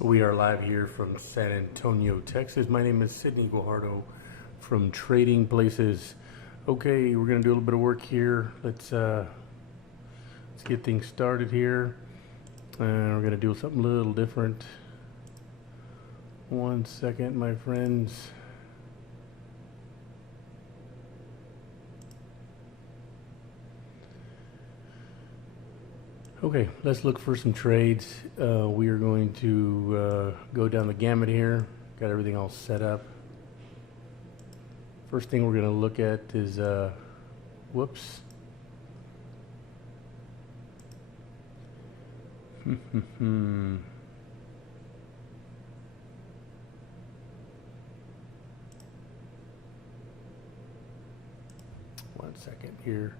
We are live here from San Antonio, Texas. My name is Sidney Guajardo from Trading Places. Okay, we're gonna do a little bit of work here. Let's get things started here. And we're gonna do something a little different. 1 second, my friends. Okay, let's look for some trades. We are going to go down the gamut here. Got everything all set up. First thing we're going to look at is, whoops. One second here.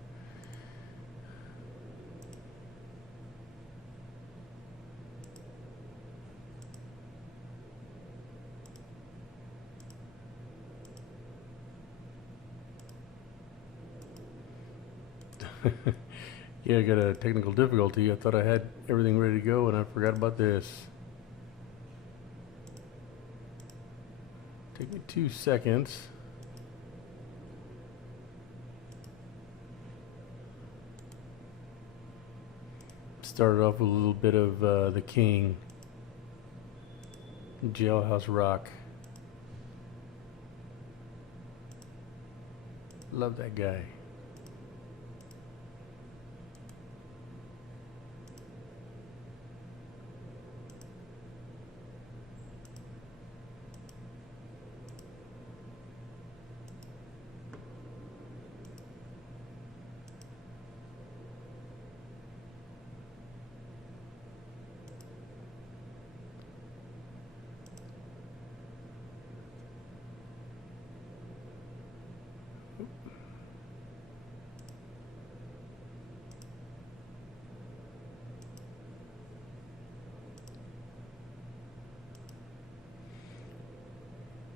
Yeah, I got a technical difficulty. I thought I had everything ready to go and I forgot about this. Take me 2 seconds. Started off with a little bit of the King, Jailhouse Rock. Love that guy.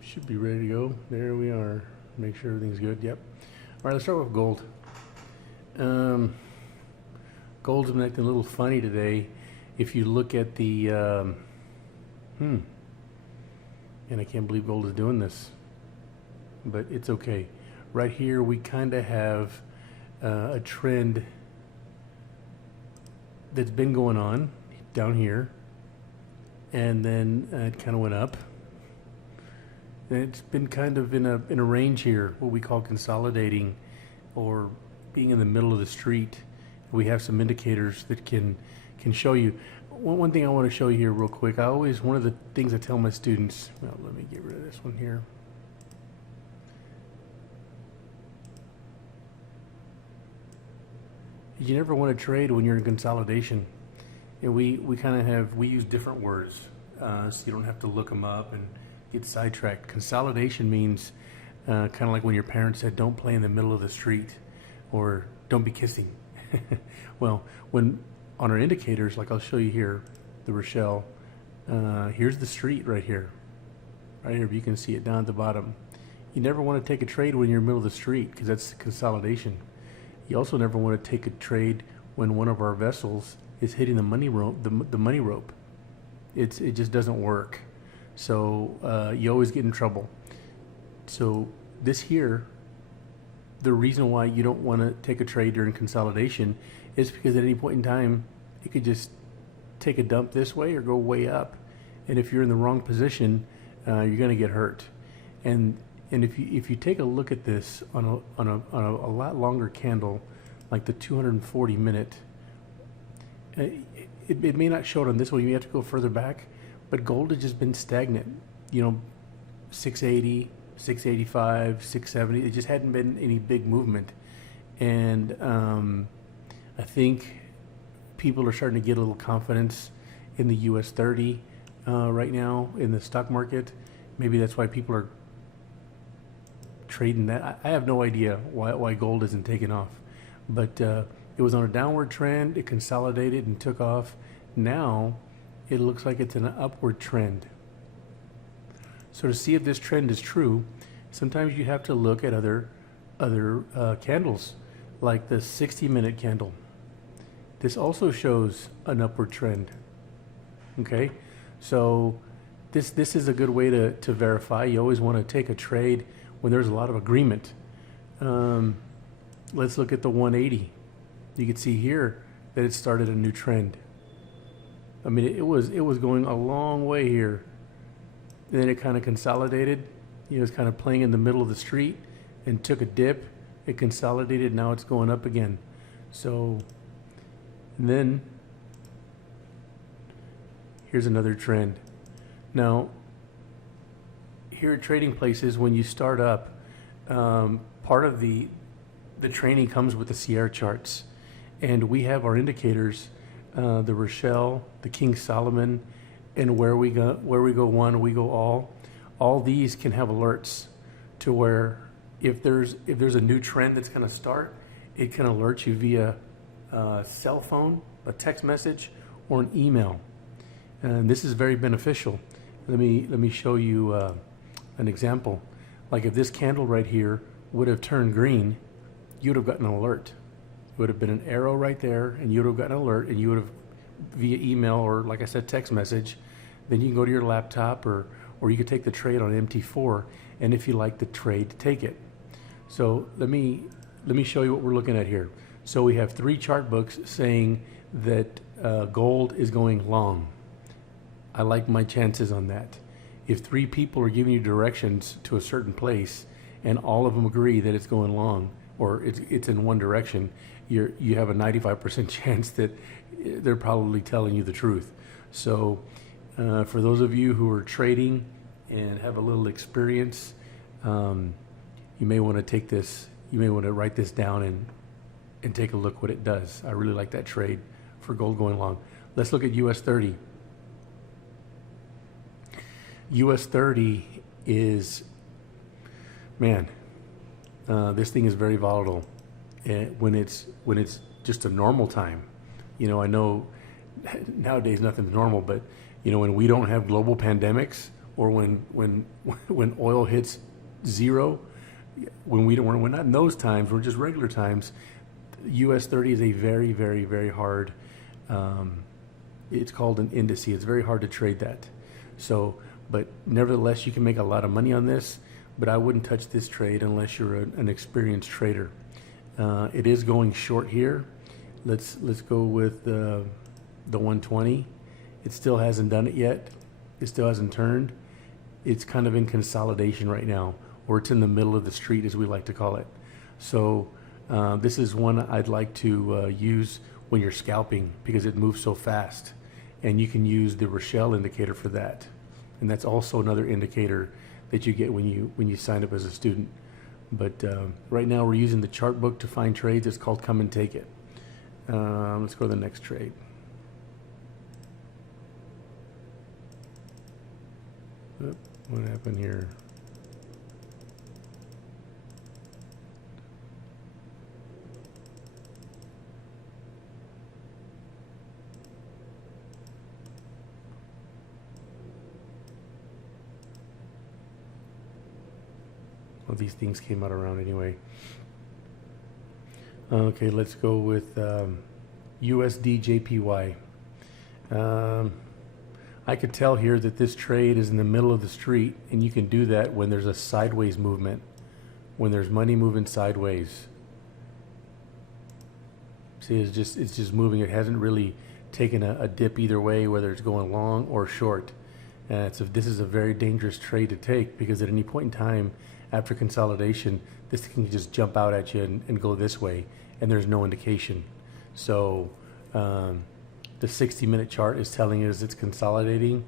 Should be ready to go. There we are. Make sure everything's good. Yep. All right, let's start with gold. Gold's been acting a little funny today. If you look at the, and I can't believe gold is doing this, but it's okay. Right here, we kind of have a trend that's been going on down here, and then it kind of went up. It's been kind of in a range here, what we call consolidating or being in the middle of the street. We have some indicators that can show you. One thing I want to show you here real quick. One of the things I tell my students, well, let me get rid of this one here. You never want to trade when you're in consolidation. And we use different words, so you don't have to look them up and get sidetracked. Consolidation means kind of like when your parents said, don't play in the middle of the street or don't be kissing. Well, when on our indicators, like I'll show you here, the Rochelle, here's the street right here. Right here, you can see it down at the bottom. You never want to take a trade when you're in the middle of the street because that's consolidation. You also never want to take a trade when one of our vessels is hitting the money rope. The money rope. It just doesn't work. So you always get in trouble. So this here, the reason why you don't want to take a trade during consolidation is because at any point in time, it could just take a dump this way or go way up. And if you're in the wrong position, you're going to get hurt. And if you take a look at this on a lot longer candle, like the 240 minute, it may not show it on this one. You have to go further back. But gold has just been stagnant, 680, 685, 670. It just hadn't been any big movement. And I think people are starting to get a little confidence in the US 30 right now in the stock market. Maybe that's why people are trading that. I have no idea why gold isn't taking off. But it was on a downward trend. It consolidated and took off. Now it looks like it's an upward trend. So to see if this trend is true, sometimes you have to look at other candles, like the 60-minute candle. This also shows an upward trend. Okay, So this is a good way to verify. You always want to take a trade when there's a lot of agreement. Let's look at the 180. You can see here that it started a new trend. I mean, it was going a long way here. Then it kind of consolidated. It was kind of playing in the middle of the street and took a dip. It consolidated. Now it's going up again. So, and then here's another trend. Now, here at trading places, when you start up, part of the training comes with the Sierra charts, and we have our indicators, the Rochelle, the King Solomon, and where we go one, we go all. All these can have alerts to where if there's a new trend that's going to start, it can alert you via cell phone, a text message, or an email. And this is very beneficial. Let me show you an example. Like if this candle right here would have turned green, you'd have gotten an alert. It would have been an arrow right there, and you'd have gotten an alert, and you would have, via email or, like I said, text message. Then you can go to your laptop, or you could take the trade on MT4, and if you like the trade, take it. So let me show you what we're looking at here. So we have 3 chart books saying that gold is going long. I like my chances on that. If 3 people are giving you directions to a certain place, and all of them agree that it's going long, or it's in one direction, you have a 95% chance that they're probably telling you the truth. So for those of you who are trading and have a little experience, you may want to take this, you may want to write this down and take a look what it does. I really like that trade for gold going long. Let's look at US 30. US 30 is, man, this thing is very volatile. When it's just a normal time, I know nowadays nothing's normal, but when we don't have global pandemics, or when oil hits zero, when we're not in those times, we're just regular times. US 30 is a very, very, very hard. It's called an indice. It's very hard to trade that. So, but nevertheless, you can make a lot of money on this. But I wouldn't touch this trade unless you're an experienced trader. It is going short here. Let's go with the 120. It still hasn't done it yet. It still hasn't turned. It's kind of in consolidation right now, or it's in the middle of the street, as we like to call it. So this is one I'd like to use when you're scalping, because it moves so fast, and you can use the Rochelle indicator for that. And that's also another indicator that you get when you sign up as a student. But right now we're using the chart book to find trades. It's called Come and Take It. Let's go to the next trade. What happened here? Well, these things came out around anyway. Okay, let's go with USD JPY. I could tell here that this trade is in the middle of the street, and you can do that when there's a sideways movement, when there's money moving sideways. See, it's just moving. It hasn't really taken a dip either way, whether it's going long or short. This is a very dangerous trade to take, because at any point in time after consolidation, this can just jump out at you and go this way, and there's no indication. So the 60-minute chart is telling us it's consolidating.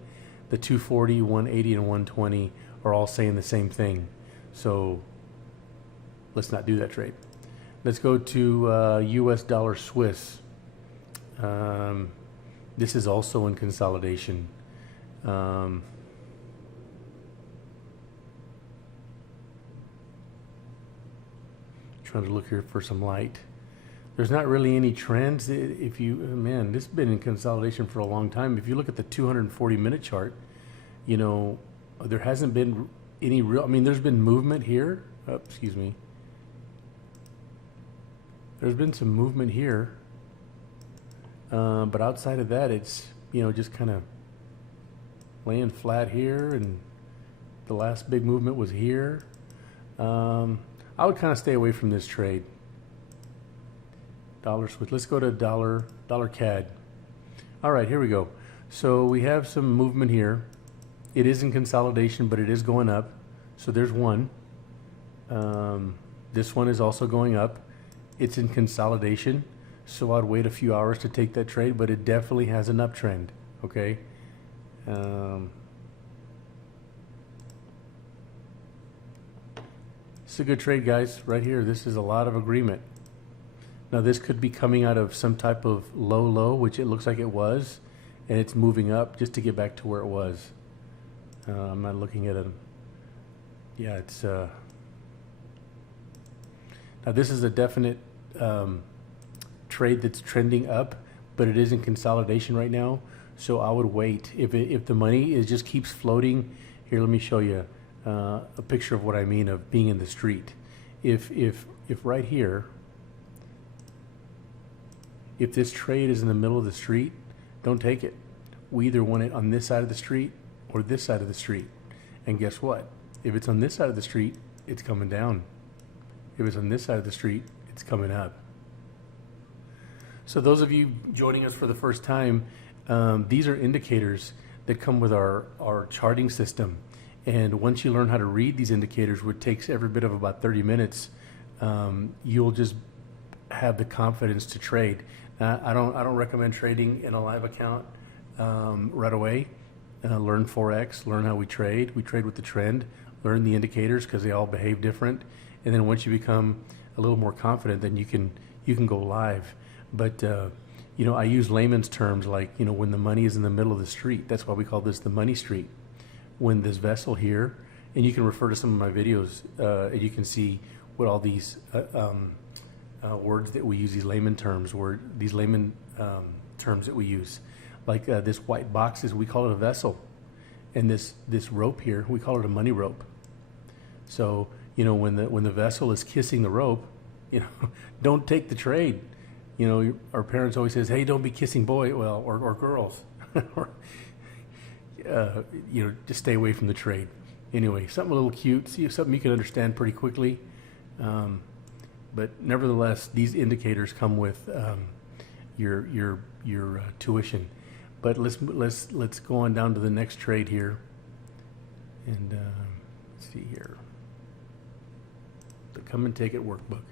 The 240, 180, and 120 are all saying the same thing. So let's not do that trade. Let's go to US dollar Swiss. This is also in consolidation. Trying to look here for some light. There's not really any trends. This has been in consolidation for a long time. If you look at the 240-minute chart, there hasn't been any real, there's been movement here. Oh, excuse me. There's been some movement here. But outside of that, it's, just kind of laying flat here, and the last big movement was here. I would kind of stay away from this trade. Dollar switch. Let's go to dollar CAD. All right, here we go. So we have some movement here. It is in consolidation, but it is going up. So there's one. This one is also going up. It's in consolidation, so I'd wait a few hours to take that trade, but it definitely has an uptrend. Okay. It's a good trade, guys. Right here, this is a lot of agreement. Now this could be coming out of some type of low, which it looks like it was, and it's moving up just to get back to where it was. I'm not looking at it. Yeah, it's now this is a definite trade that's trending up, but it is in consolidation right now. So I would wait. If the money just keeps floating, here, let me show you a picture of what I mean of being in the street. If right here, if this trade is in the middle of the street, don't take it. We either want it on this side of the street or this side of the street. And guess what? If it's on this side of the street, it's coming down. If it's on this side of the street, it's coming up. So those of you joining us for the first time, these are indicators that come with our charting system. And once you learn how to read these indicators, which takes every bit of about 30 minutes, you'll just have the confidence to trade. I don't recommend trading in a live account right away. Learn Forex, learn how we trade. We trade with the trend, learn the indicators because they all behave different. And then once you become a little more confident, then you can go live. But I use layman's terms like, when the money is in the middle of the street. That's why we call this the money street. When this vessel here, and you can refer to some of my videos, and you can see what all these words that we use, these layman terms, terms that we use. Like this white box we call it a vessel, and this rope here, we call it a money rope. So when the vessel is kissing the rope, don't take the trade. Our parents always says, hey, don't be kissing or girls. Or, just stay away from the trade. Anyway, something a little cute, something you can understand pretty quickly. But nevertheless, these indicators come with your tuition. But let's go on down to the next trade here, and let's see here. The come and take it workbook.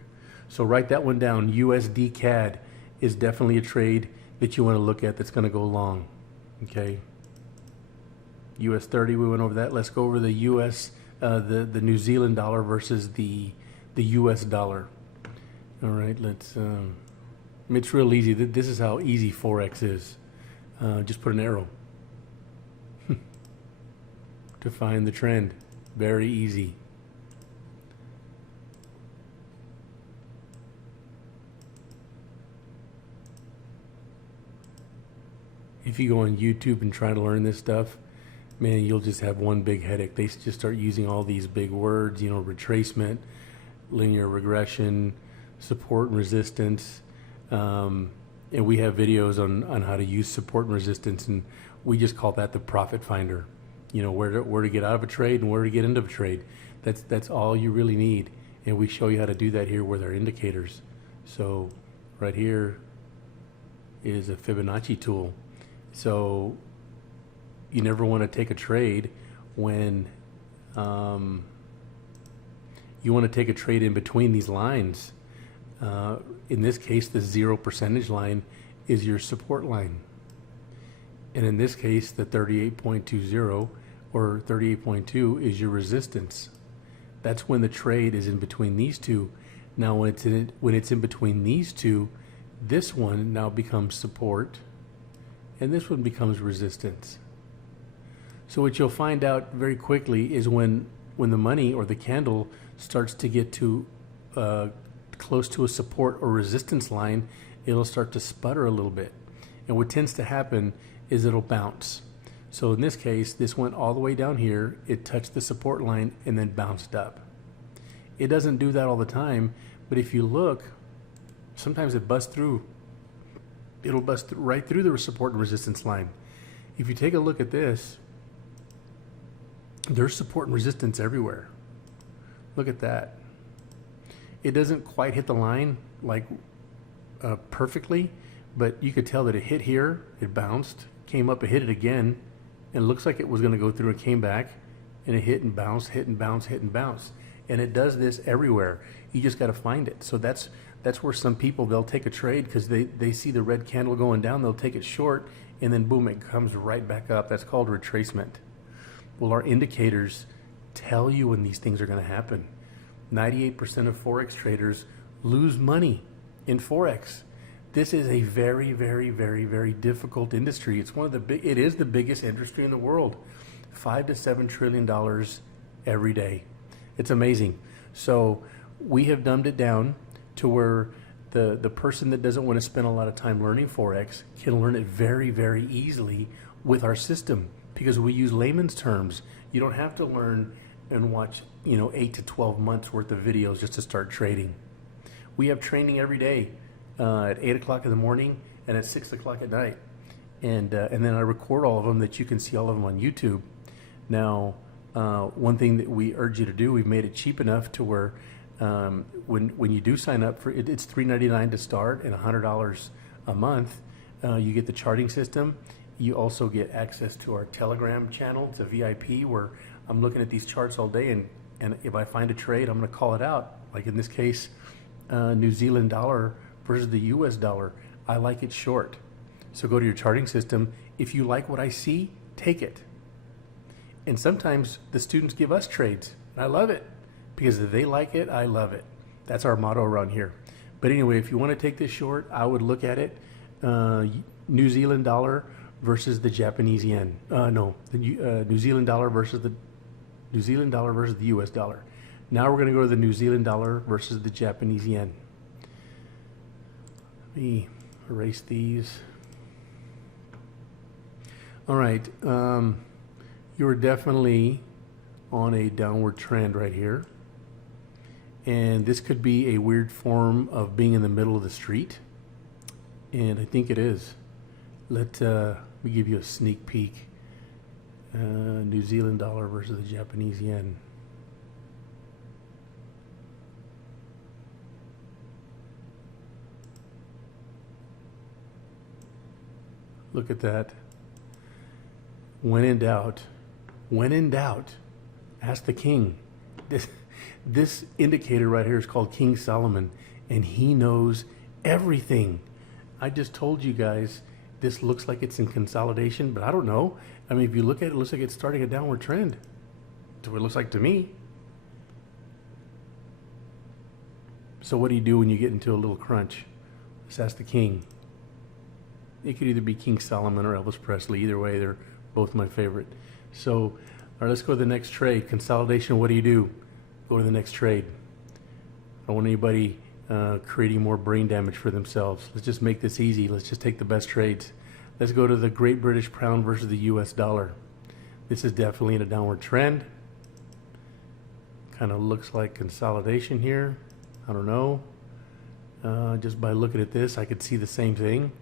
So write that one down. USD CAD is definitely a trade that you want to look at that's going to go long. Okay. US 30, we went over that. Let's go over the US, the New Zealand dollar versus the US dollar. All right, it's real easy. This is how easy Forex is. Just put an arrow to find the trend. Very easy. If you go on YouTube and try to learn this stuff, man, you'll just have one big headache. They just start using all these big words, retracement, linear regression, support and resistance. And we have videos on how to use support and resistance, and we just call that the profit finder. Where to get out of a trade and where to get into a trade. That's all you really need. And we show you how to do that here with our indicators. So right here is a Fibonacci tool. So you never want to take a trade when you want to take a trade in between these lines. In this case, the 0% line is your support line. And in this case, the 38.20 or 38.2 is your resistance. That's when the trade is in between these two. Now, when it's in between these two, this one now becomes support, and this one becomes resistance. So what you'll find out very quickly is when the money or the candle starts to get to close to a support or resistance line, it'll start to sputter a little bit. And what tends to happen is it'll bounce. So in this case, this went all the way down here, it touched the support line and then bounced up. It doesn't do that all the time, but if you look, sometimes it busts through. It'll bust right through the support and resistance line. If you take a look at this, There's support and resistance everywhere. Look at that. It doesn't quite hit the line like perfectly, but you could tell that it hit here, it bounced, came up, it hit it again, and it looks like it was going to go through and came back, and it hit and bounced, hit and bounced, hit and bounced. And it does this everywhere. You just got to find it. So that's where some people, they'll take a trade because they see the red candle going down, they'll take it short, and then boom, it comes right back up. That's called retracement. Well, our indicators tell you when these things are going to happen. 98% of Forex traders lose money in Forex. This is a very, very, very, very difficult industry. It's one of it is the biggest industry in the world. $5 to $7 trillion every day. It's amazing. So we have dumbed it down to where the person that doesn't want to spend a lot of time learning Forex can learn it very, very easily with our system because we use layman's terms. You don't have to learn and watch 8 to 12 months worth of videos just to start trading. We have training every day at 8 o'clock in the morning and at 6 o'clock at night. And then I record all of them that you can see all of them on YouTube. Now, one thing that we urge you to do, we've made it cheap enough to where when you do sign up for it, it's $3.99 to start and $100 a month. You get the charting system. You also get access to our Telegram channel. It's a VIP where I'm looking at these charts all day, and if I find a trade, I'm going to call it out. Like in this case, New Zealand dollar versus the US dollar. I like it short. So go to your charting system. If you like what I see, take it. And sometimes the students give us trades. And I love it because if they like it, I love it. That's our motto around here. But anyway, if you want to take this short, I would look at it. New Zealand dollar versus the Japanese yen. New Zealand dollar versus the US dollar. Now we're going to go to the New Zealand dollar versus the Japanese yen. Let me erase these. All right. You're definitely on a downward trend right here. And this could be a weird form of being in the middle of the street. And I think it is. Let me give you a sneak peek. New Zealand dollar versus the Japanese yen. Look at that. When in doubt, ask the king. This indicator right here is called King Solomon, and he knows everything. I just told you guys this looks like it's in consolidation, but I don't know. I mean, if you look at it, it looks like it's starting a downward trend. That's what it looks like to me. So what do you do when you get into a little crunch? Let's ask the king. It could either be King Solomon or Elvis Presley. Either way, they're both my favorite. So, all right, let's go to the next trade. Consolidation, what do? Go to the next trade. I don't want anybody creating more brain damage for themselves. Let's just make this easy. Let's just take the best trades. Let's go to the Great British Pound versus the US dollar. This is definitely in a downward trend. Kind of looks like consolidation here. I don't know. Just by looking at this, I could see the same thing.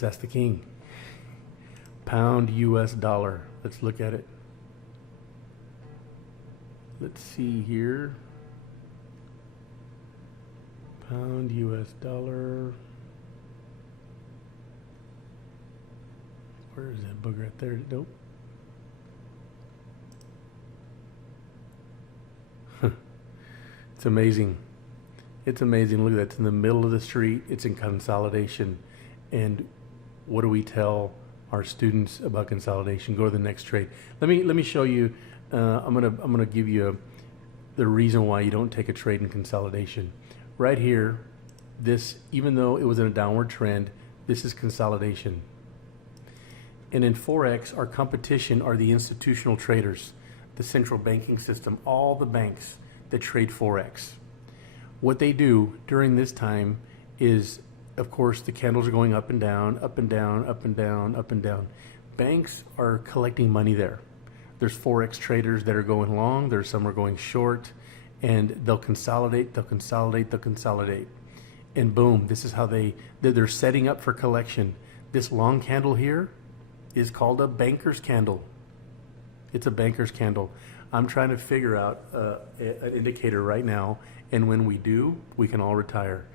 That's the king. Pound US dollar. Let's look at it. Let's see here. Pound US dollar. Where is that booger right there? Nope. It's amazing. It's amazing. Look at that. It's in the middle of the street. It's in consolidation. And what do we tell our students about consolidation? Go to the next trade. Let me show you. I'm gonna give you the reason why you don't take a trade in consolidation. Right here, this, even though it was in a downward trend, this is consolidation. And in Forex, our competition are the institutional traders, the central banking system, all the banks that trade Forex. What they do during this time is, of course, the candles are going up and down, up and down, up and down, up and down. Banks are collecting money there. There's Forex traders that are going long, there's some are going short, and they'll consolidate, they'll consolidate, they'll consolidate. And boom, this is how they're setting up for collection. This long candle here, is called a banker's candle. It's a banker's candle. I'm trying to figure out an indicator right now, and when we do, we can all retire.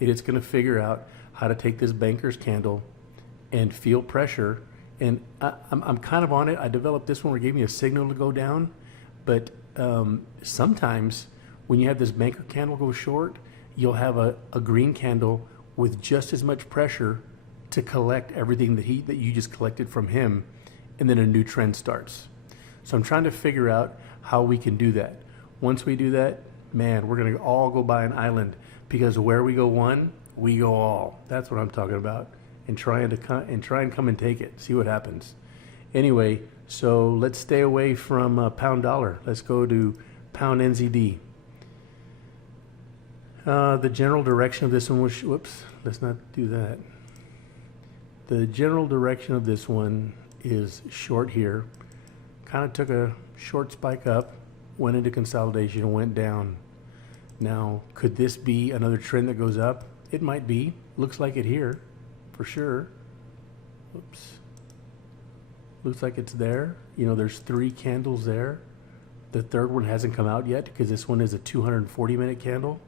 It is going to figure out how to take this banker's candle and feel pressure. And I'm kind of on it. I developed this one where it gave me a signal to go down, but sometimes when you have this banker candle go short, you'll have a green candle with just as much pressure to collect everything that you just collected from him, and then a new trend starts. So I'm trying to figure out how we can do that. Once we do that, man, we're gonna all go by an island, because where we go one, we go all. That's what I'm talking about. And try and come and take it. See what happens. Anyway, so let's stay away from pound dollar. Let's go to pound NZD. The general direction of this one was, whoops, let's not do that. The general direction of this one is short here. Kind of took a short spike up, went into consolidation and went down. Now, could this be another trend that goes up? It might be. Looks like it here, for sure. Oops. Looks like it's there. You know, there's 3 candles there. The third one hasn't come out yet because this one is a 240-minute candle.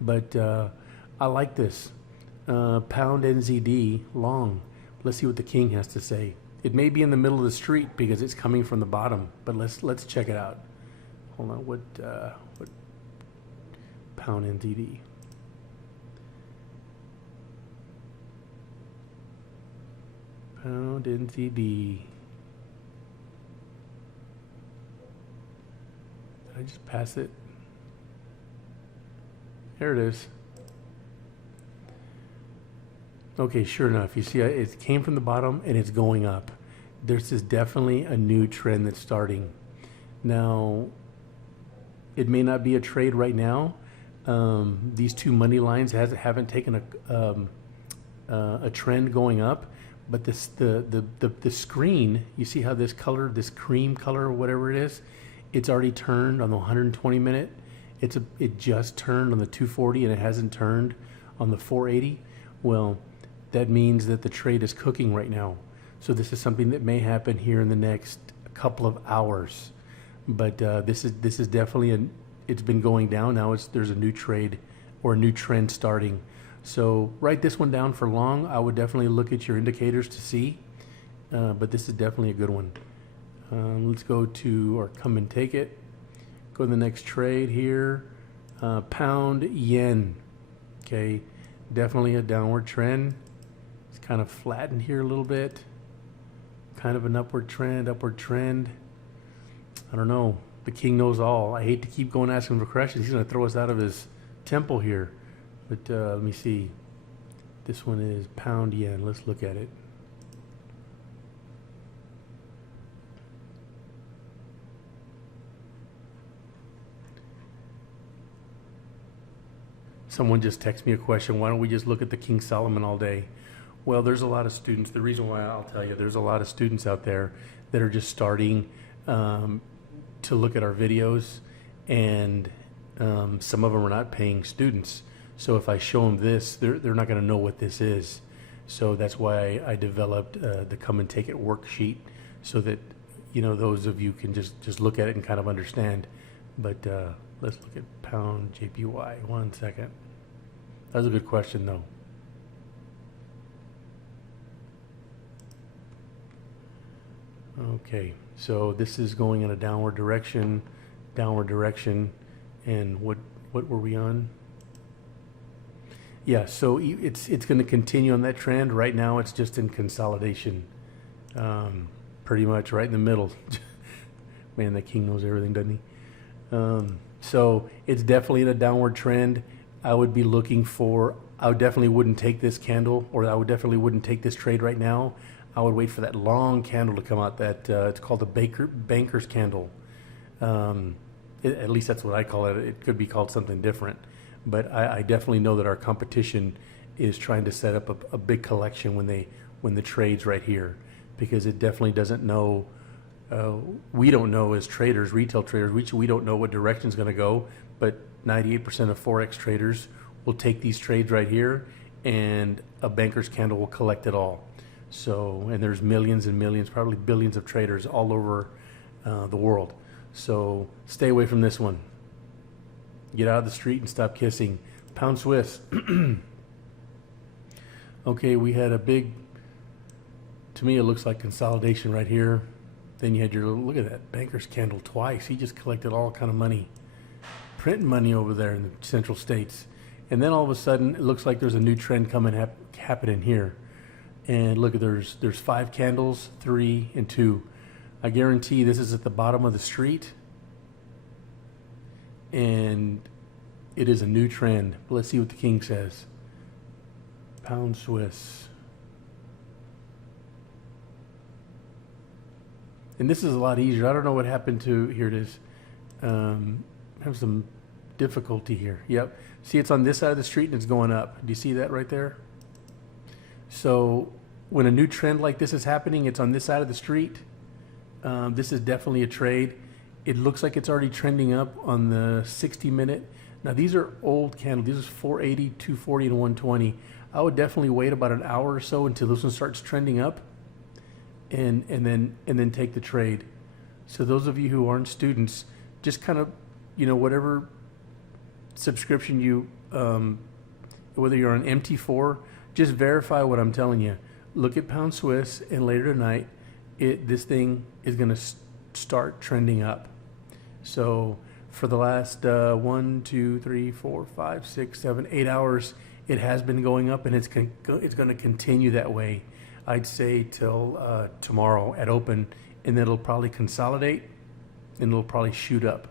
But I like this. Pound NZD long. Let's see what the king has to say. It may be in the middle of the street because it's coming from the bottom, but let's check it out. Hold on, what pound NZD? Pound NZD. Did I just pass it? There it is. Okay, sure enough, you see it came from the bottom and it's going up. This is definitely a new trend that's starting. Now, it may not be a trade right now. These 2 money lines haven't taken a trend going up, but the screen, you see how this color, this cream color or whatever it is, it's already turned on the 120 minute. It just turned on the 240 and it hasn't turned on the 480. Well, that means that the trade is cooking right now. So this is something that may happen here in the next couple of hours. But this is definitely it's been going down. Now there's a new trade or a new trend starting. So write this one down for long. I would definitely look at your indicators to see. But this is definitely a good one. Let's go to, or come and take it. Go to the next trade here. Pound yen. Okay, definitely a downward trend. It's kind of flattened here a little bit. Kind of an upward trend. I don't know. The king knows all. I hate to keep going asking for questions. He's going to throw us out of his temple here. But let me see. This one is pound yen. Let's look at it. Someone just texted me a question. Why don't we just look at the King Solomon all day? Well, there's a lot of students. The reason why, I'll tell you, there's a lot of students out there that are just starting to look at our videos, and some of them are not paying students. So if I show them this, they're not going to know what this is. So that's why I developed the Come and Take It worksheet, so that, you know, those of you can just look at it and kind of understand. But let's look at pound JPY. 1 second. That was a good question, though. Okay, so this is going in a downward direction, and what were we on? Yeah, so it's going to continue on that trend. Right now, it's just in consolidation, pretty much right in the middle. Man, the king knows everything, doesn't he? So it's definitely in a downward trend. I would be looking for, I definitely wouldn't take this candle, or I definitely wouldn't take this trade right now. I would wait for that long candle to come out. That it's called the banker's candle. At least that's what I call it. It could be called something different. But I definitely know that our competition is trying to set up a big collection when the trade's right here, because it definitely doesn't know. We don't know as traders, retail traders, we don't know what direction is going to go, but 98% of Forex traders will take these trades right here, and a banker's candle will collect it all. So, and there's millions and millions, probably billions of traders all over the world. So stay away from this one. Get out of the street and stop kissing. Pound Swiss. Okay, we had a big, to me it looks like consolidation right here. Then you had your, look at that, banker's candle twice. He just collected all kind of money, printing money over there in the Central States. And then all of a sudden, it looks like there's a new trend coming happening here. And look, there's 5 candles, 3 and 2. I guarantee this is at the bottom of the street. And it is a new trend. But let's see what the king says. Pound Swiss. And this is a lot easier. I don't know what happened to, here it is. Have some difficulty here. Yep. See, it's on this side of the street and it's going up. Do you see that right there? So when a new trend like this is happening, it's on this side of the street. This is definitely a trade. It looks like it's already trending up on the 60-minute. Now these are old candles. These are 480, 240, and 120. I would definitely wait about an hour or so until this one starts trending up, and then take the trade. So those of you who aren't students, just kind of, whatever subscription you, whether you're on MT4, just verify what I'm telling you. Look at Pound Swiss, and later tonight, this thing is going to start trending up. So for the last 1, 2, 3, 4, 5, 6, 7, 8 hours, it has been going up, and it's going to continue that way. I'd say till tomorrow at open, and then it'll probably consolidate, and it'll probably shoot up.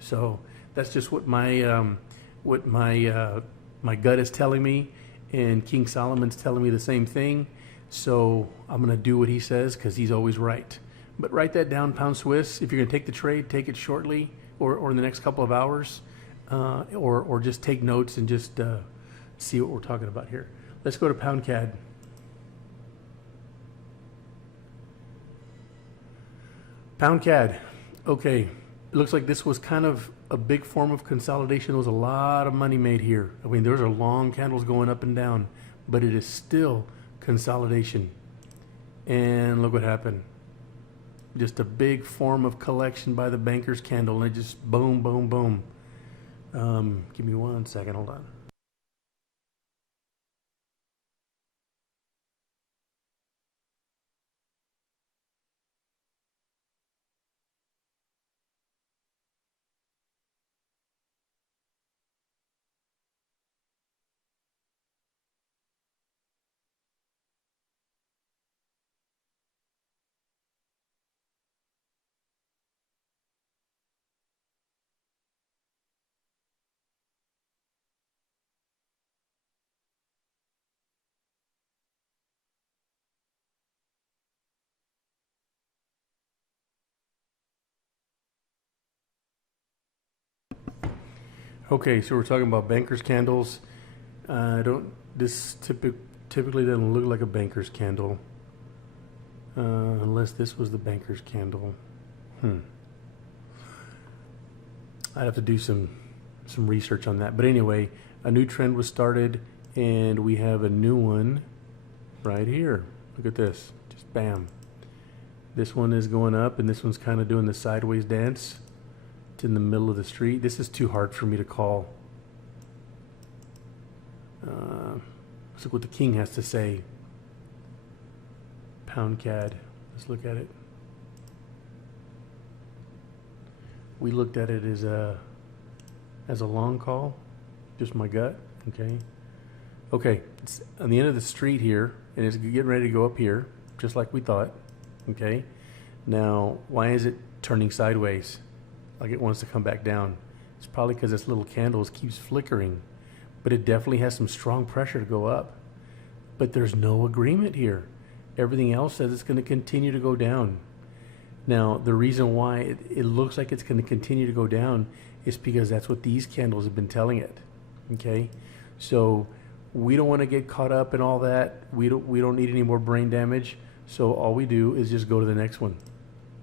So that's just what my gut is telling me, and King Solomon's telling me the same thing. So I'm going to do what he says because he's always right. But write that down, Pound Swiss. If you're going to take the trade, take it shortly or in the next couple of hours, or just take notes and just see what we're talking about here. Let's go to Pound CAD. Pound CAD. Okay, it looks like this was kind of a big form of consolidation. There was a lot of money made here. I mean, those are long candles going up and down, but it is still consolidation. And look what happened. Just a big form of collection by the banker's candle, and it just boom, boom, boom. Give me 1 second, hold on. Okay, so we're talking about banker's candles. This typically doesn't look like a banker's candle, unless this was the banker's candle. I'd have to do some research on that. But anyway, a new trend was started, and we have a new one right here. Look at this, just bam. This one is going up, and this one's kind of doing the sideways dance. It's in the middle of the street. This is too hard for me to call. Let's look what the king has to say. Pound CAD. Let's look at it. We looked at it as a long call. Just my gut. Okay, it's on the end of the street here, and it's getting ready to go up here, just like we thought. Okay, now why is it turning sideways? Like it wants to come back down. It's probably because this little candle keeps flickering, but it definitely has some strong pressure to go up. But there's no agreement here. Everything else says it's going to continue to go down. Now, the reason why it looks like it's going to continue to go down is because that's what these candles have been telling it. Okay, so we don't want to get caught up in all that. We don't need any more brain damage. So all we do is just go to the next one.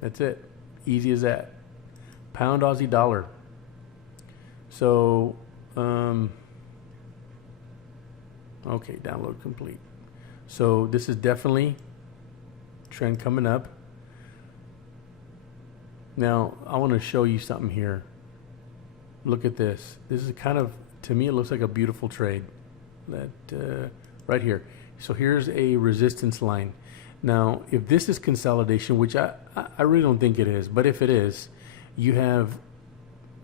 That's it. Easy as that. Pound Aussie dollar. So, okay, download complete. So this is definitely trend coming up. Now I want to show you something here. Look at this. This is kind of, to me, it looks like a beautiful trade. That right here. So here's a resistance line. Now, if this is consolidation, which I really don't think it is, but if it is, you have,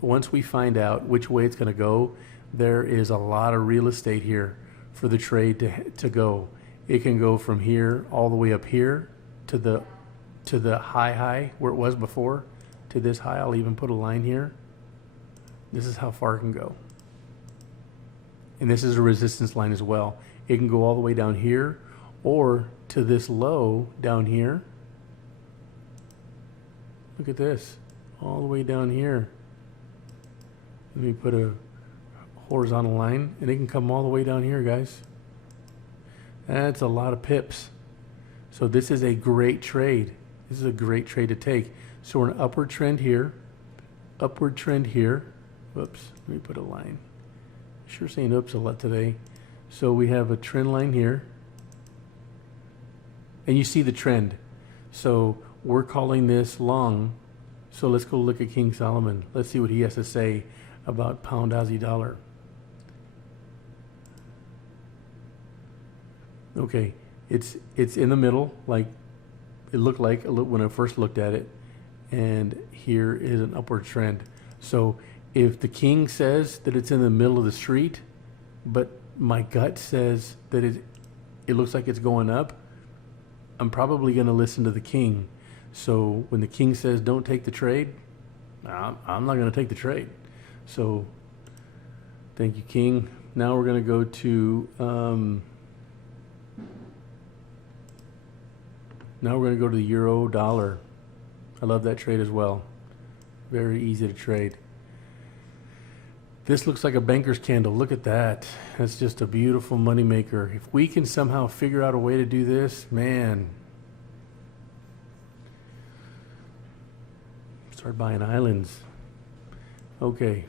once we find out which way it's going to go, there is a lot of real estate here for the trade to go. It can go from here all the way up here to the high where it was before, to this high. I'll even put a line here. This is how far it can go. And this is a resistance line as well. It can go all the way down here or to this low down here. Look at this, all the way down here. Let me put a horizontal line, and it can come all the way down here, guys. That's a lot of pips. So this is a great trade. This is a great trade to take. So we're in an upward trend here, upward trend here. Whoops, let me put a line. Sure saying oops a lot today. So we have a trend line here, and you see the trend. So we're calling this long. So let's go look at King Solomon. Let's see what he has to say about pound Aussie dollar. Okay, it's in the middle, like it looked like when I first looked at it, and here is an upward trend. So if the king says that it's in the middle of the street, but my gut says that it looks like it's going up, I'm probably going to listen to the king. So when the king says don't take the trade, I'm not going to take the trade. So thank you, king. Now we're going to go to the euro dollar. I love that trade as well. Very easy to trade. This looks like a banker's candle. Look at that. That's just a beautiful money maker. If we can somehow figure out a way to do this, man. Start buying islands. Okay.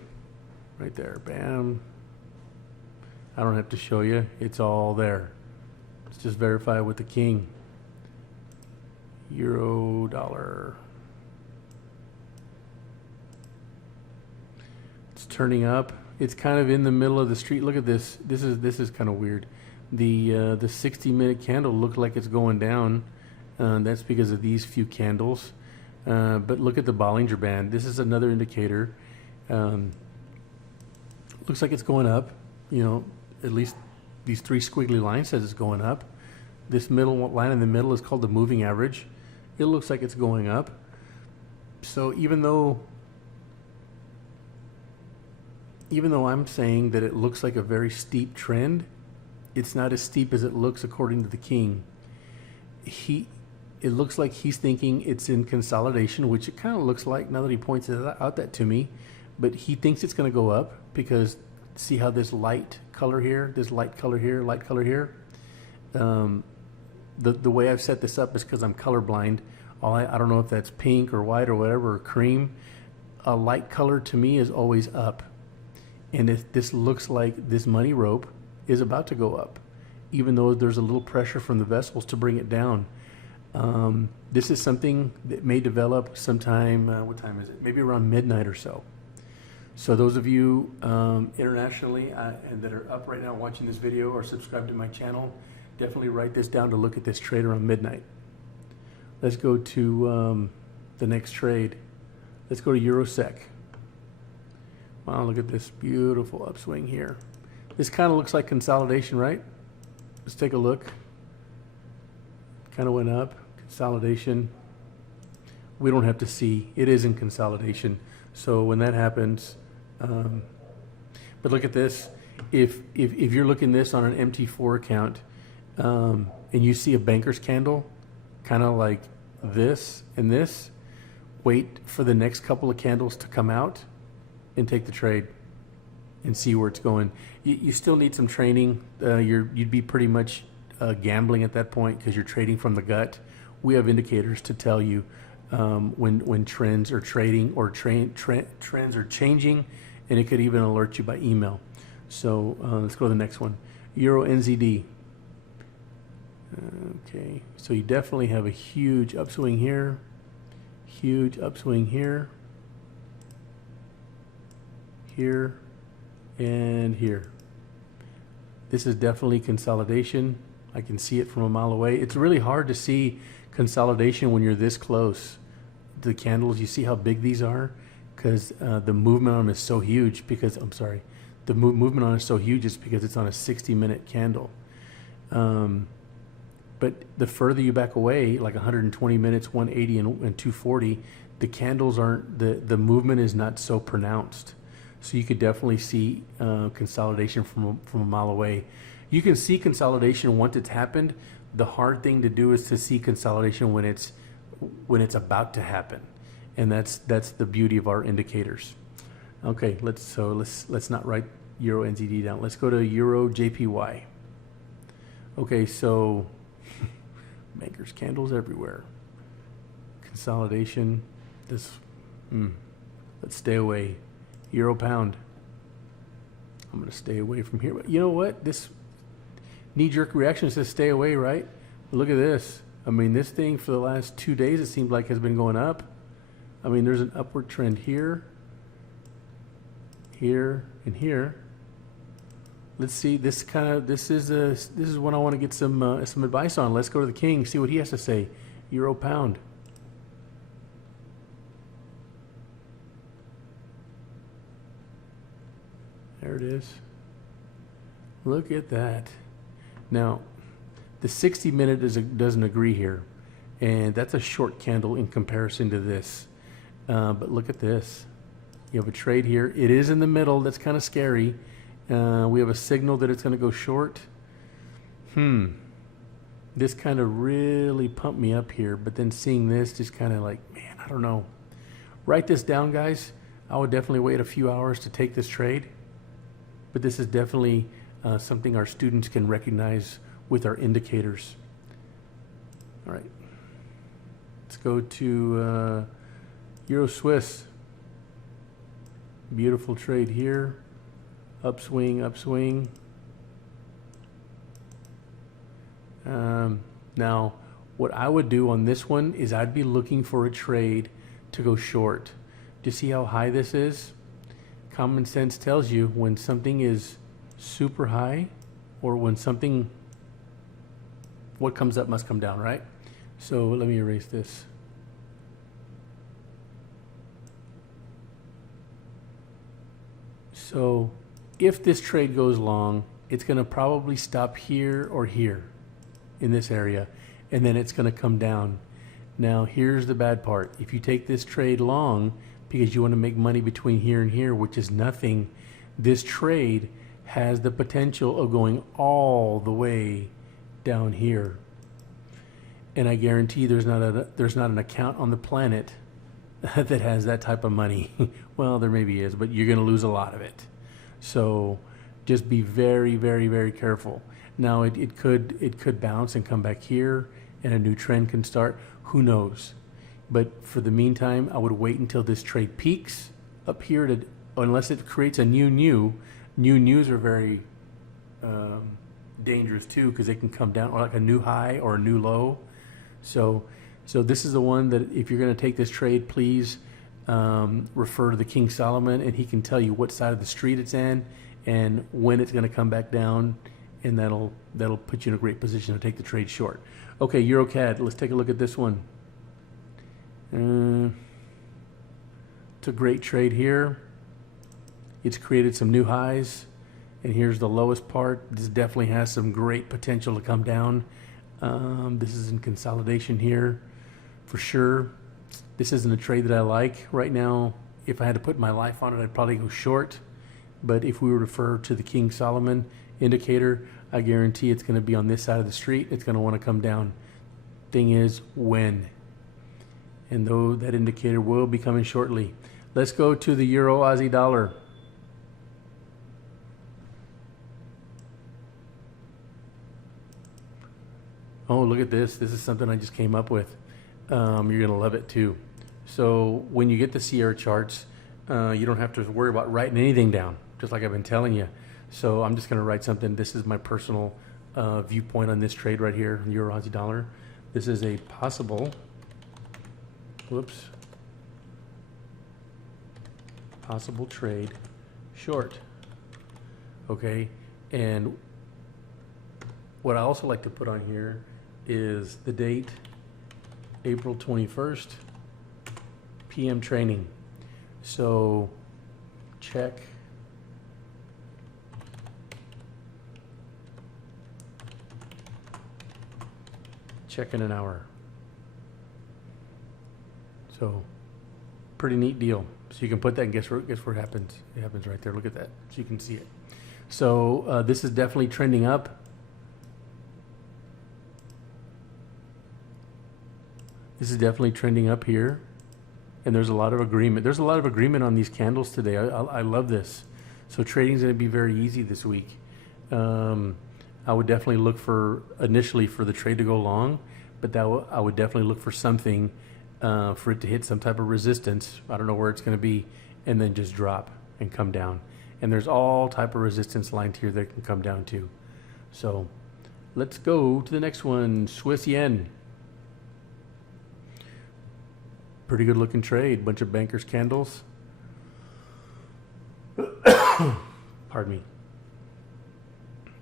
Right there. Bam. I don't have to show you. It's all there. Let's just verify it with the king. Euro dollar. It's turning up. It's kind of in the middle of the street. Look at this. This is kind of weird. The 60-minute candle looked like it's going down. That's because of these few candles. But look at the Bollinger Band. This is another indicator. Looks like it's going up. You know, at least these three squiggly lines says it's going up. This middle line in the middle is called the moving average. It looks like it's going up. So even though I'm saying that it looks like a very steep trend, it's not as steep as it looks according to the king. It looks like he's thinking it's in consolidation, which it kind of looks like now that he points out that to me. But he thinks it's going to go up because see how this light color here, this light color here, light color here. The way I've set this up is because I'm colorblind. I don't know if that's pink or white or whatever, or cream. A light color to me is always up. And if this looks like this money rope is about to go up, even though there's a little pressure from the vessels to bring it down. This is something that may develop sometime, what time is it? Maybe around midnight or so. So those of you internationally and that are up right now watching this video or subscribed to my channel, definitely write this down to look at this trade around midnight. Let's go to the next trade. Let's go to Euro SEK. Wow, look at this beautiful upswing here. This kind of looks like consolidation, right? Let's take a look. Kind of went up, consolidation. We don't have to see, it is in consolidation. So when that happens, but look at this. If you're looking this on an MT4 account, and you see a banker's candle, kind of like this and this, wait for the next couple of candles to come out and take the trade and see where it's going. You still need some training. You'd be pretty much gambling at that point because you're trading from the gut. We have indicators to tell you when trends are trading or trends are changing, and it could even alert you by email. So let's go to the next one. Euro NZD. Okay, so you definitely have a huge upswing here, huge upswing here, here, and here. This is definitely consolidation. I can see it from a mile away. It's really hard to see consolidation when you're this close. The candles, you see how big these are? Because the movement on them is so huge because, I'm sorry, the movement on it is so huge is because it's on a 60-minute candle. But the further you back away, like 120 minutes, 180 and 240, the candles aren't, the movement is not so pronounced. So you could definitely see consolidation from a mile away. You can see consolidation once it's happened. The hard thing to do is to see consolidation when it's about to happen, and that's the beauty of our indicators. Okay, let's not write Euro NZD down. Let's go to Euro JPY. Okay, so bankers candles everywhere. Consolidation. Let's stay away. Euro pound. I'm going to stay away from here. But you know what? This knee-jerk reaction says stay away, right? Look at this. I mean, this thing for the last 2 days, it seems like has been going up. I mean, there's an upward trend here, here, and here. Let's see. This is what I want to get some advice on. Let's go to the king, see what he has to say. Euro pound. There it is. Look at that. Now, the 60-minute doesn't agree here, and that's a short candle in comparison to this. But look at this. You have a trade here. It is in the middle. That's kind of scary. We have a signal that it's going to go short. This kind of really pumped me up here, but then seeing this just kind of like, man, I don't know. Write this down, guys. I would definitely wait a few hours to take this trade, but this is definitely something our students can recognize with our indicators. All right. Let's go to Euro Swiss. Beautiful trade here. Upswing, upswing. Now, what I would do on this one is I'd be looking for a trade to go short. Do you see how high this is? Common sense tells you when something is super high or when something, what comes up must come down, right? So let me erase this. So if this trade goes long, it's going to probably stop here or here in this area, and then it's going to come down. Now, here's the bad part. If you take this trade long because you want to make money between here and here, which is nothing, this trade has the potential of going all the way down here. And I guarantee there's not an account on the planet that has that type of money. Well, there maybe is, but you're going to lose a lot of it. So just be very, very, very careful. Now it could bounce and come back here, and a new trend can start. Who knows? But for the meantime, I would wait until this trade peaks up here to, unless it creates a new. New news are very dangerous too, because they can come down, or like a new high or a new low. So this is the one that if you're going to take this trade, please refer to the King Solomon, and he can tell you what side of the street it's in and when it's going to come back down, and that'll put you in a great position to take the trade short. Okay, EuroCAD, let's take a look at this one. It's a great trade here. It's created some new highs, and here's the lowest part. This definitely has some great potential to come down. This is in consolidation here for sure. This isn't a trade that I like right now. If I had to put my life on it, I'd probably go short. But if we were to refer to the King Solomon indicator, I guarantee it's going to be on this side of the street. It's going to want to come down. Thing is, when? And though that indicator will be coming shortly. Let's go to the Euro Aussie dollar. Oh, look at this. This is something I just came up with. You're going to love it too. So when you get the Sierra charts, you don't have to worry about writing anything down, just like I've been telling you. So I'm just going to write something. This is my personal viewpoint on this trade right here, Euro Aussie dollar. This is a possible, possible trade short. Okay, and what I also like to put on here is the date, April 21st, PM training. So check in an hour. So pretty neat deal. So you can put that and guess where it happens. It happens right there. Look at that. So you can see it. So this is definitely trending up. This is definitely trending up here. And there's a lot of agreement. There's a lot of agreement on these candles today. I love this. So trading is going to be very easy this week. I would definitely look for, initially, for the trade to go long, but I would definitely look for something for it to hit some type of resistance. I don't know where it's going to be, and then just drop and come down. And there's all type of resistance lines here that can come down to. So let's go to the next one, Swiss yen. Pretty good looking trade, bunch of bankers candles. Pardon me.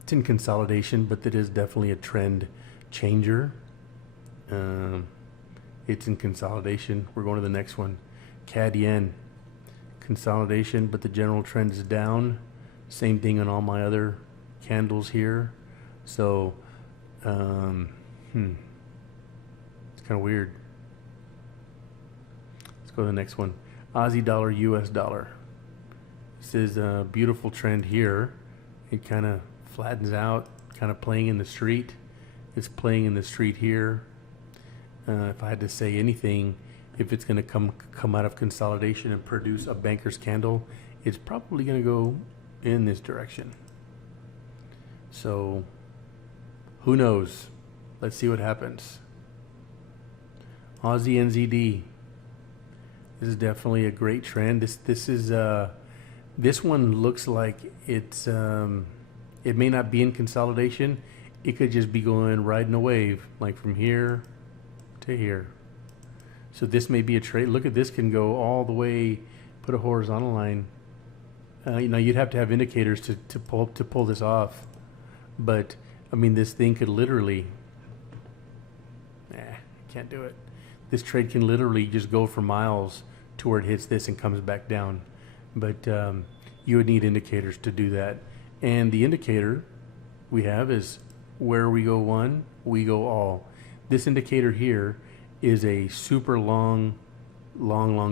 It's in consolidation, but that is definitely a trend changer. It's in consolidation. We're going to the next one. CAD yen. Consolidation, but the general trend is down. Same thing on all my other candles here. So, it's kind of weird. Let's go to the next one. Aussie dollar, US dollar. This is a beautiful trend here. It kind of flattens out, kind of playing in the street. It's playing in the street here. If I had to say anything, if it's going to come out of consolidation and produce a banker's candle, it's probably going to go in this direction. So who knows? Let's see what happens. Aussie NZD. This is definitely a great trend. This one looks like it's it may not be in consolidation. It could just be going riding a wave, like from here to here. So this may be a trade. Look at this, can go all the way, put a horizontal line. You'd have to have indicators to pull this off. But I mean, this thing could literally, can't do it. This trade can literally just go for miles to where it hits this and comes back down. But you would need indicators to do that. And the indicator we have is where we go one, we go all. This indicator here is a super long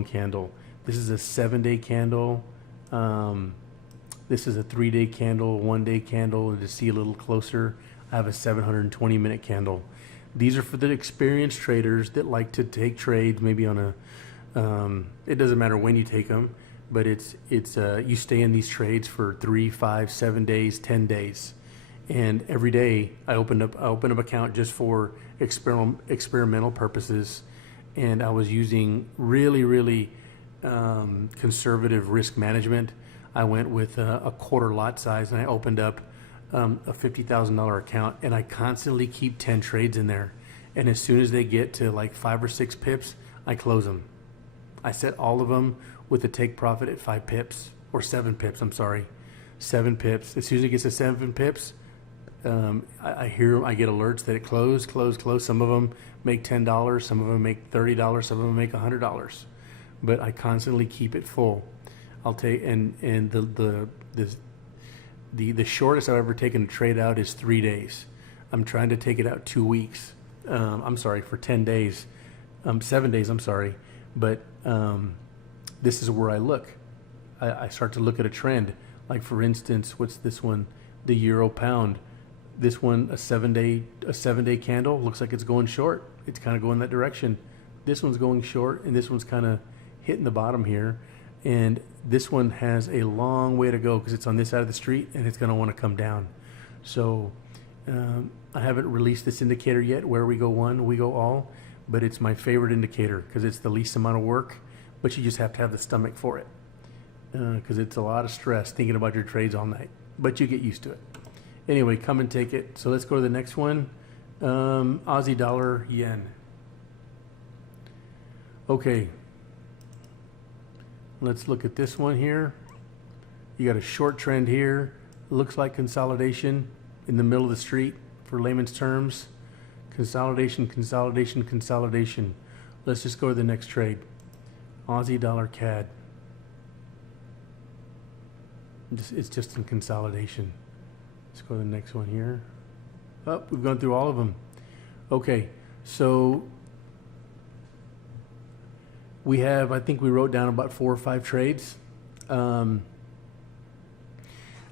candle. This is a 7-day candle. This is a 3-day candle, 1-day candle. And to see a little closer, I have a 720-minute candle. These are for the experienced traders that like to take trades maybe on a, it doesn't matter when you take them, but it's you stay in these trades for 3, 5, 7 days, 10 days. And every day I open up account just for experimental purposes. And I was using really conservative risk management. I went with a quarter lot size, and I opened up a $50,000 account, and I constantly keep 10 trades in there. And as soon as they get to like 5 or 6 pips, I close them. I set all of them with a take profit at 5 pips or 7 pips. I'm sorry, 7 pips. As soon as it gets to 7 pips, I get alerts that it closed. Some of them make $10, some of them make $30, some of them make $100. But I constantly keep it full. I'll take and the shortest I've ever taken a trade out is 3 days. I'm trying to take it out 2 weeks. For 10 days, 7 days. I'm sorry, but this is where I look. I start to look at a trend. Like for instance, what's this one? The euro pound. This one, a 7-day candle, looks like it's going short. It's kind of going that direction. This one's going short, and this one's kind of hitting the bottom here. And this one has a long way to go because it's on this side of the street, and it's going to want to come down. So I haven't released this indicator yet, where we go one, we go all, but it's my favorite indicator because it's the least amount of work, but you just have to have the stomach for it because it's a lot of stress thinking about your trades all night, but you get used to it. Anyway, come and take it. So let's go to the next one. Aussie dollar yen. Okay. Let's look at this one here. You got a short trend here. Looks like consolidation in the middle of the street for layman's terms. Consolidation, consolidation, consolidation. Let's just go to the next trade. Aussie dollar CAD. It's just in consolidation. Let's go to the next one here. Oh, we've gone through all of them. Okay, so we have, I think we wrote down about 4 or 5 trades. I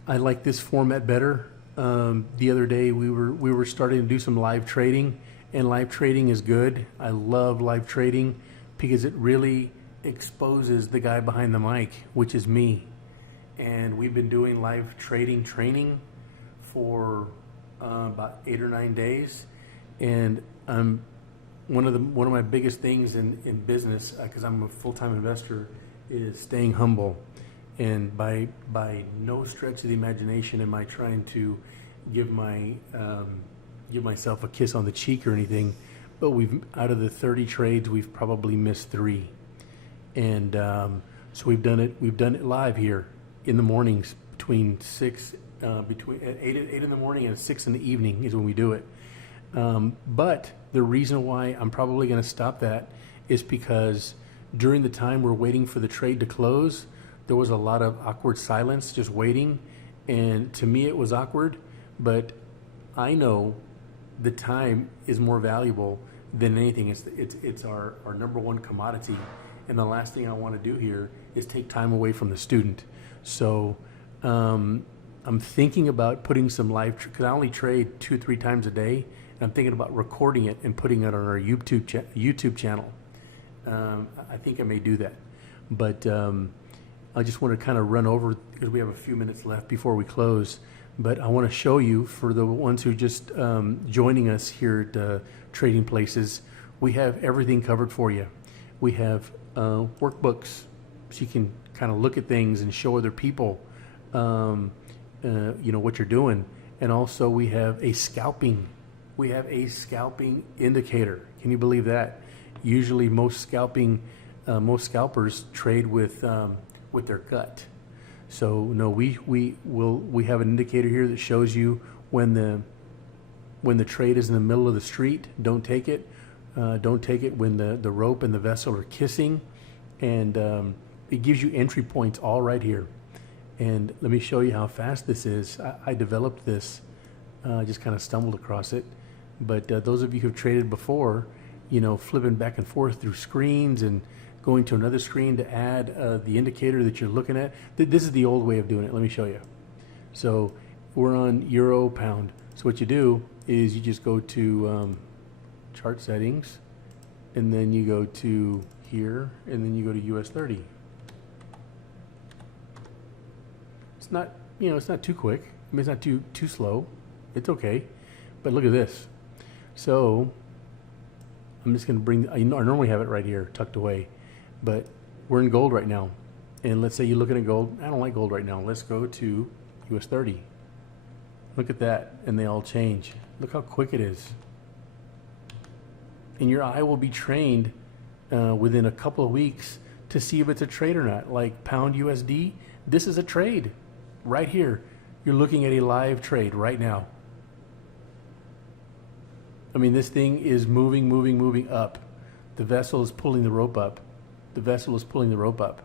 like this format better. The other day we were starting to do some live trading, and live trading is good. I love live trading because it really exposes the guy behind the mic, which is me. And we've been doing live trading training for about 8 or 9 days, and one of my biggest things in business, because I'm a full-time investor, is staying humble. And by no stretch of the imagination am I trying to give myself a kiss on the cheek or anything, but out of the 30 trades, we've probably missed 3, and so we've done it live here in the mornings between 8 in the morning and 6 in the evening is when we do it. But the reason why I'm probably going to stop that is because during the time we're waiting for the trade to close, there was a lot of awkward silence just waiting, and to me it was awkward, but I know the time is more valuable than anything. It's our number one commodity, and the last thing I want to do here is take time away from the student. So I'm thinking about putting some live, because I only trade 2-3 times a day, and I'm thinking about recording it and putting it on our YouTube channel. I think I may do that, but I just want to kind of run over, because we have a few minutes left before we close, but I want to show you, for the ones who just joining us here at Trading Places, we have everything covered for you. We have workbooks, so you can kind of look at things and show other people what you're doing. And also we have a scalping indicator. Can you believe that? Usually most scalpers trade with their gut. So no, we have an indicator here that shows you when the trade is in the middle of the street. Don't take it. Don't take it when the rope and the vessel are kissing, and it gives you entry points all right here. And let me show you how fast this is. I developed this. I just kind of stumbled across it. But those of you who've traded before, flipping back and forth through screens and going to another screen to add the indicator that you're looking at. This is the old way of doing it. Let me show you. So we're on Euro Pound. So what you do is you just go to chart settings, and then you go to here, and then you go to US 30. It's not, it's not too quick. I mean, it's not too slow. It's okay. But look at this. So I'm just going to bring, I normally have it right here tucked away, but we're in gold right now. And let's say you're looking at gold. I don't like gold right now. Let's go to US 30. Look at that. And they all change. Look how quick it is. And your eye will be trained within a couple of weeks to see if it's a trade or not. Like pound USD, this is a trade right here. You're looking at a live trade right now. I mean, this thing is moving up. The vessel is pulling the rope up. The vessel is pulling the rope up.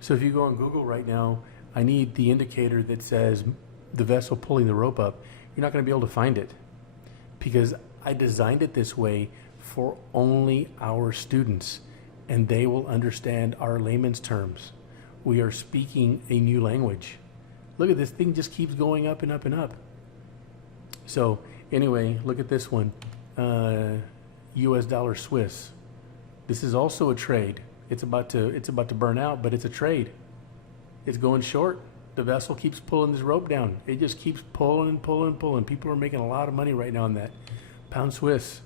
So if you go on Google right now, I need the indicator that says the vessel pulling the rope up. You're not going to be able to find it, because I designed it this way for only our students, and they will understand our layman's terms. We are speaking a new language. Look at this thing, just keeps going up and up and up. So anyway, look at this one, US dollar Swiss. This is also a trade. It's about to burn out, but it's a trade. It's going short. The vessel keeps pulling this rope down. It just keeps pulling and pulling and pulling. People are making a lot of money right now on that. Pound Swiss.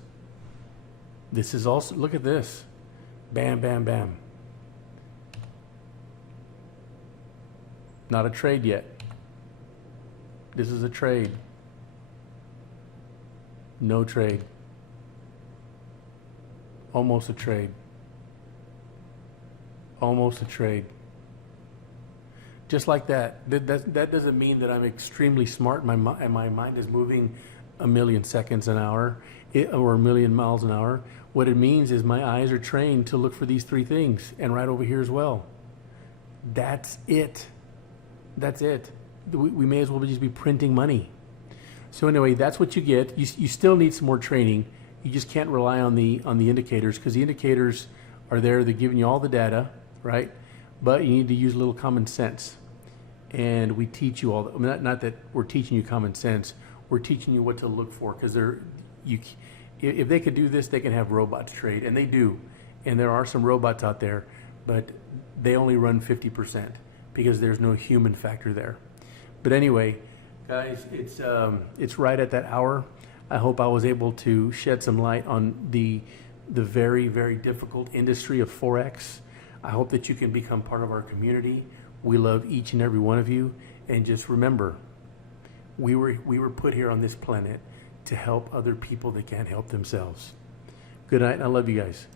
This is also, look at this. Bam, bam, bam. Not a trade yet. This is a trade. No trade. Almost a trade. Almost a trade. Just like that. That doesn't mean that I'm extremely smart and my mind is moving a million seconds an hour or a million miles an hour. What it means is my eyes are trained to look for these three things, and right over here as well. That's it. That's it. We may as well just be printing money. So anyway, that's what you get. You still need some more training. You just can't rely on the indicators, because the indicators are there. They're giving you all the data, right? But you need to use a little common sense. And we teach you all. Not that we're teaching you common sense. We're teaching you what to look for, because if they could do this, they can have robots trade, and they do. And there are some robots out there, but they only run 50% because there's no human factor there. But anyway, guys, it's right at that hour. I hope I was able to shed some light on the very, very difficult industry of Forex. I hope that you can become part of our community. We love each and every one of you. And just remember, we were put here on this planet to help other people that can't help themselves. Good night, and I love you guys.